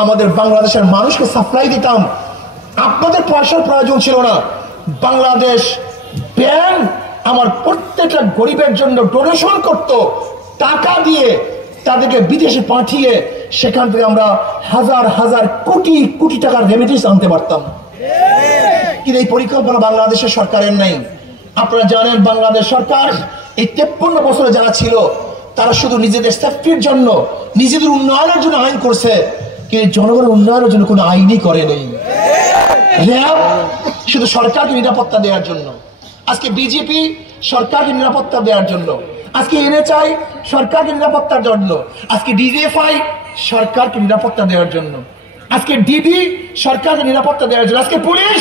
আমাদের বাংলাদেশের মানুষকে সাপ্লাই দিতাম, আপনাদের পয়সার প্রয়োজন ছিল না। বাংলাদেশ ব্যাংক আমার প্রত্যেকটা গরিবের জন্য ডোনেশন করত, টাকা দিয়ে তাদেরকে বিদেশে পাঠিয়ে সেখান থেকে আমরা হাজার হাজার কোটি কোটি টাকার রেমিটেন্স আনতে পারতাম। কিন্তু এই পরিকল্পনা বাংলাদেশের সরকারের নাই। আপনারা জানেন বাংলাদেশ সরকার এই 53 বছরে যারা ছিল তারা শুধু নিজেদের সেফটির জন্য, নিজেদের উন্নয়নের জন্য আইন করছে, কিন্তু জনগণের উন্নয়নের জন্য কোনো আইনই করে নেই। র্যাব শুধু সরকারকে নিরাপত্তা দেওয়ার জন্য, আজকে বিজেপি সরকারকে নিরাপত্তা দেওয়ার জন্য, আজকে এনএচআই সরকারকে নিরাপত্তার জন্য, আজকে ডিজিএফআই সরকারকে নিরাপত্তা দেওয়ার জন্য, আজকে ডিবি সরকারকে নিরাপত্তা দেওয়ার জন্য, আজকে পুলিশ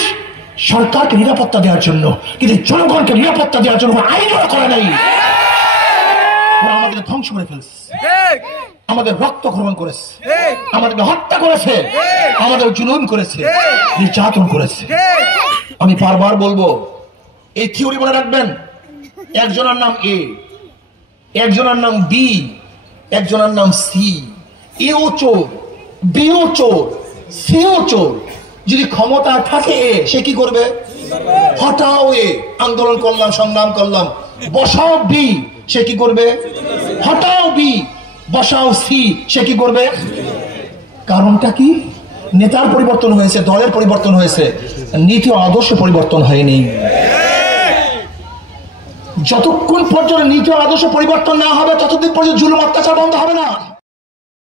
সরকারকে নিরাপত্তা দেওয়ার জন্য, কিন্তু জনগণকে নিরাপত্তা দেওয়ার জন্য আইন করে নাই। আমাদের ধ্বংস করে ফেলছে, আমাদের রক্ত গ্রহণ করেছে, আমাদেরকে হত্যা করেছে, আমাদের জুলুম করেছে, নির্যাতন করেছে। আমি বারবার বলবো এই থিওরি মনে রাখবেন, একজনের নাম এ, একজনের নাম বি, একজনের নাম সি। এও চোর, বিও চোর, সিও চোর। যদি ক্ষমতা থাকে এ, সে কি করবে? হটাও এ, আন্দোলন করলাম, সংগ্রাম করলাম, বসাও বি, সে কি করবে? হটাও বি, বসাও সি, সে কি করবে? কারণটা কি? নেতার পরিবর্তন হয়েছে, দলের পরিবর্তন হয়েছে, নীতি ও আদর্শ পরিবর্তন হয়নি। যতক্ষণ পর্যন্ত নীতি ও আদর্শ পরিবর্তন না হবে ততদিন পর্যন্ত জুলুম অত্যাচার বন্ধ হবে না।